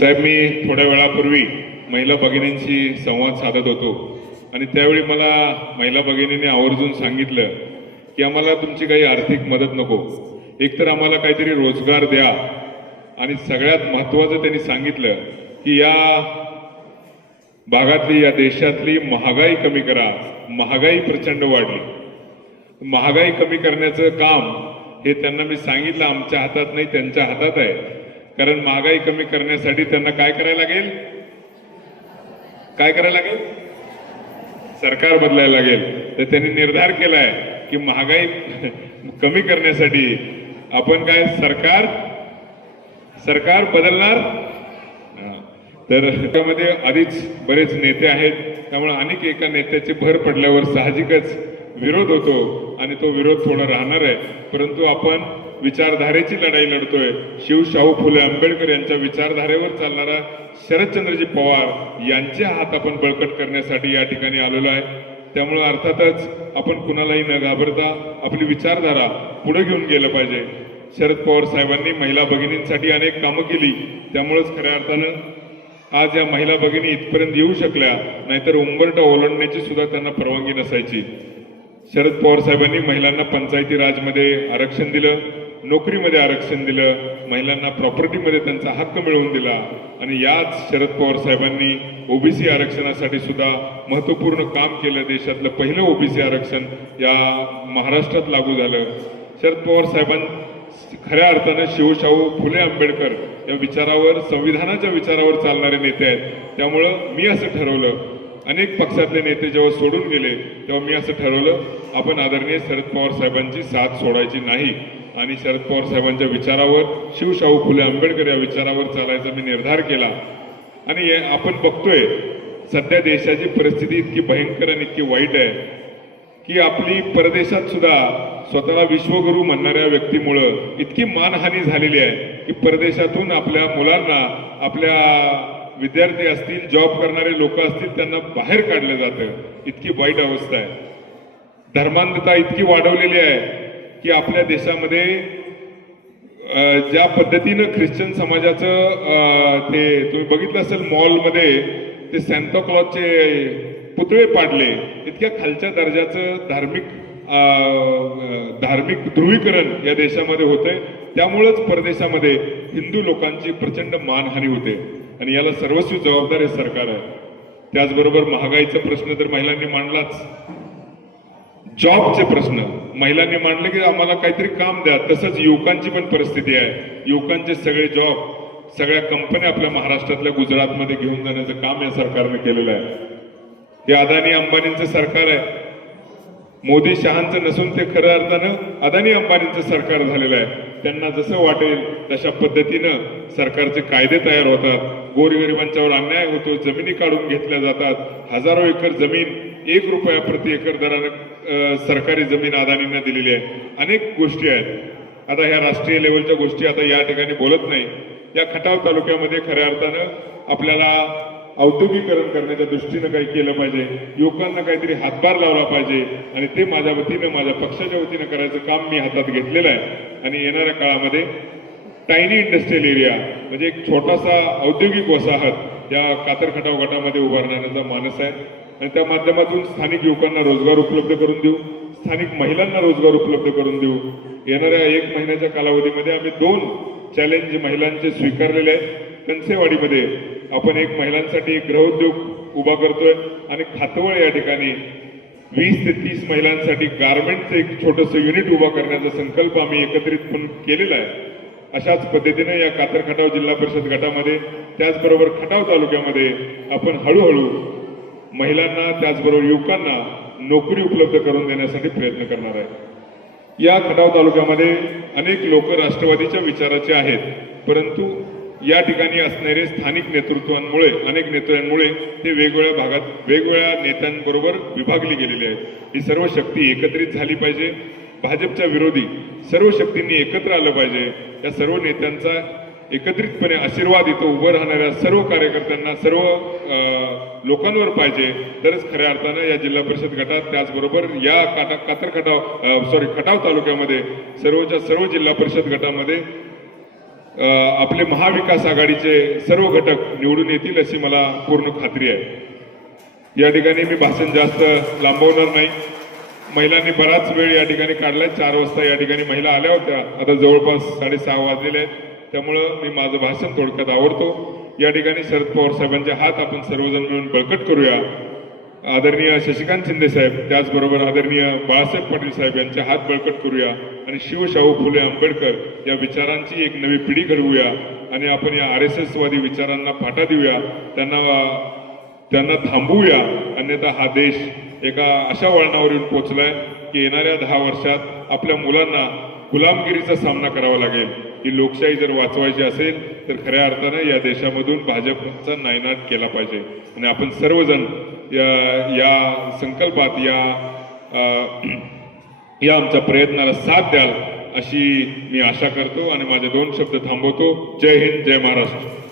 साहेब मी थोड्या वेळापूर्वी महिला भगिनींशी संवाद साधत होतो आणि त्यावेळी मला महिला भगिनीने आवर्जून सांगितलं की आम्हाला तुमची काही आर्थिक मदत नको. एकतर आम्हाला काहीतरी रोजगार द्या. आणि सगळ्यात महत्त्वाचं त्यांनी सांगितलं की या भागातली या देशातली महागाई कमी करा. महागाई प्रचंड वाढली. महागाई कमी करण्याचं काम हे त्यांना मी सांगितलं. आमच्या हातात नाही त्यांच्या हातात आहे. कारण महागाई कमी करण्यासाठी त्यांना काय करायला लागेल? काय करायला लागेल? सरकार बदलायला लागेल. तर त्यांनी निर्धार केलाय की महागाई कमी करण्यासाठी आपण काय सरकार सरकार बदलणार? तर त्यामध्ये आधीच बरेच नेते आहेत. त्यामुळे अनेक एका नेत्याची भर पडल्यावर साहजिकच विरोध होतो आणि तो विरोध थोडा राहणार आहे. परंतु आपण विचारधारेची लढाई लढतोय. शिवशाहू फुले आंबेडकर यांच्या विचारधारेवर चालणारा शरदचंद्रजी पवार यांचे हात आपण बळकट करण्यासाठी या ठिकाणी आलेलो आहे. त्यामुळे अर्थातच आपण कुणालाही न घाबरता आपली विचारधारा पुढे घेऊन गेलं पाहिजे. शरद पवार साहेबांनी महिला भगिनींसाठी अनेक कामं केली. त्यामुळेच खऱ्या अर्थानं आज या महिला भगिनी इथपर्यंत येऊ शकल्या नाहीतर उंबरटा ओलांडण्याची सुद्धा त्यांना परवानगी नसायची. शरद पवार साहेबांनी महिलांना पंचायती राजमध्ये आरक्षण दिलं. नोकरीमध्ये आरक्षण दिलं महिलांना प्रॉपर्टीमध्ये त्यांचा हक्क मिळवून दिला आणि याच शरद पवार साहेबांनी ओबीसी आरक्षणासाठी सुद्धा महत्त्वपूर्ण काम केलं. देशातलं पहिलं ओबीसी आरक्षण या महाराष्ट्रात लागू झालं. शरद पवार साहेबां खऱ्या अर्थानं शिवशाहू फुले आंबेडकर या विचारावर संविधानाच्या विचारावर चालणारे नेते आहेत. त्यामुळं मी असं ठरवलं अनेक पक्षातले नेते जेव्हा सोडून गेले तेव्हा मी असं ठरवलं आपण आदरणीय शरद पवार साहेबांची साथ सोडायची नाही. आणि शरद पवार साहेबांच्या विचारावर शिवशाहू फुले आंबेडकर या विचारावर चालायचा मी निर्धार केला. आणि आपण बघतोय सध्या देशाची परिस्थिती इतकी भयंकर आणि इतकी वाईट आहे की आपली परदेशात सुद्धा स्वतःला विश्वगुरू म्हणणाऱ्या व्यक्तीमुळं इतकी मानहानी झालेली आहे की परदेशातून आपल्या मुलांना आपल्या विद्यार्थी असतील जॉब करणारे लोक असतील त्यांना बाहेर काढलं जातं. इतकी वाईट अवस्था आहे. धर्मांधता इतकी वाढवलेली आहे की आपल्या देशामध्ये ज्या पद्धतीनं ख्रिश्चन समाजाचं ते तुम्ही बघितलं असेल मॉलमध्ये ते सॅन्टाक्लॉजचे पुतळे पाडले. इतक्या खालच्या दर्जाचं धार्मिक धार्मिक ध्रुवीकरण या देशामध्ये होतंय. त्यामुळंच परदेशामध्ये हिंदू लोकांची प्रचंड मानहानी होते. आणि याला सर्वस्वी जबाबदार हे सरकार आहे. त्याचबरोबर महागाईचा प्रश्न तर महिलांनी मांडलाच. जॉबचे प्रश्न. महिलांनी मांडले की आम्हाला काहीतरी काम द्या. तसंच युवकांची पण परिस्थिती आहे. युवकांचे सगळे जॉब सगळ्या कंपन्या आपल्या महाराष्ट्रातल्या गुजरातमध्ये घेऊन जाण्याचं काम या सरकारने केलेलं आहे. हे अदानी अंबानींचं सरकार आहे. मोदी शहांचं नसून ते खऱ्या अर्थानं अदानी अंबानींचं सरकार झालेलं आहे. त्यांना जसं वाटेल तशा पद्धतीनं सरकारचे कायदे तयार होतात. गोरगरिबांच्यावर अन्याय होतो जमिनी काढून घेतल्या जातात. हजारो एकर जमीन एक रुपया प्रति एकर दरानं सरकारी जमीन अदानींना दिलेली आहे. अनेक गोष्टी आहेत. आता ह्या राष्ट्रीय लेवलच्या गोष्टी आता या ठिकाणी बोलत नाही. या खटाव तालुक्यामध्ये खऱ्या अर्थानं आपल्याला औद्योगिकरण करण्याच्या दृष्टीनं काही केलं पाहिजे. युवकांना काहीतरी हातभार लावला पाहिजे. आणि ते माझ्या वतीनं माझ्या पक्षाच्या वतीनं करायचं काम मी हातात घेतलेलं आहे. आणि येणाऱ्या काळामध्ये टायनी इंडस्ट्रियल एरिया म्हणजे एक छोटासा औद्योगिक वसाहत या कातर खटाव गटामध्ये उभारण्याचा मानस आहे. आणि त्या माध्यमातून स्थानिक युवकांना रोजगार उपलब्ध करून देऊ स्थानिक महिलांना रोजगार उपलब्ध करून देऊ. येणाऱ्या एक महिन्याच्या कालावधीमध्ये आम्ही दोन चॅलेंज महिलांचे स्वीकारलेले आहेत. कणसेवाडीमध्ये आपण एक महिलांसाठी एक गृहउद्योग उभा करतोय आणि खातवळ या ठिकाणी वीस ते तीस महिलांसाठी गारमेंटचं एक छोटंसं युनिट उभा करण्याचा संकल्प आम्ही एकत्रित पण केलेला आहे. अशाच पद्धतीने या कातर खटाव जिल्हा परिषद गटामध्ये त्याचबरोबर खटाव तालुक्यामध्ये आपण हळूहळू महिलांना त्याचबरोबर युवकांना नोकरी उपलब्ध करून देण्यासाठी प्रयत्न करणार आहे या खटाव तालुक्यामध्ये अनेक लोक राष्ट्रवादीच्या विचाराचे आहेत परंतु या ठिकाणी असणारे स्थानिक नेतृत्वांमुळे अनेक नेत्यांमुळे ते वेगवेगळ्या भागात वेगवेगळ्या नेत्यांबरोबर विभागली गेलेली आहेत. ही सर्व शक्ती एकत्रित झाली पाहिजे. भाजपच्या विरोधी सर्व शक्तींनी एकत्र आलं पाहिजे. या सर्व नेत्यांचा एकत्रितपणे आशीर्वाद इथं उभं राहणाऱ्या सर्व कार्यकर्त्यांना सर्व लोकांवर पाहिजे तरच खऱ्या अर्थानं या जिल्हा परिषद गटात त्याचबरोबर या काटा कातर खटाव सॉरी खटाव तालुक्यामध्ये सर्वच्या सर्व जिल्हा परिषद गटामध्ये आपले महाविकास आघाडीचे सर्व घटक निवडून येतील अशी मला पूर्ण खात्री आहे. या ठिकाणी मी भाषण जास्त लांबवणार नाही. महिलांनी बराच वेळ या ठिकाणी काढलाय. चार वाजता या ठिकाणी महिला आल्या होत्या. आता जवळपास साडेसहा वाजलेले आहेत. त्यामुळं मी माझं भाषण थोडक्यात आवडतो. या ठिकाणी शरद पवार साहेबांचे हात आपण सर्वजण मिळून बळकट करूया. आदरणीय शशिकांत शिंदे साहेब त्याचबरोबर आदरणीय बाळासाहेब पाटील साहेब यांचे हात बळकट करूया. आणि शिवशाहू फुले आंबेडकर या विचारांची एक नवी पिढी घडवूया. आणि आपण या आर एस एसवादी विचारांना फाटा देऊया. त्यांना त्यांना थांबवूया. अन्यथा हा देश एका अशा वळणावर येऊन पोचलाय की येणाऱ्या दहा वर्षात आपल्या मुलांना गुलामगिरीचा सामना करावा लागेल. ही लोकशाही जर वाचवायची असेल तर खऱ्या अर्थानं या देशामधून भाजपचा नायनाट केला पाहिजे. आणि आपण सर्वजण या या संकल्पात या या आमच्या प्रयत्नाला साथ द्याल अशी मी आशा करतो. आणि माझे दोन शब्द थांबवतो. जय हिंद जय महाराष्ट्र.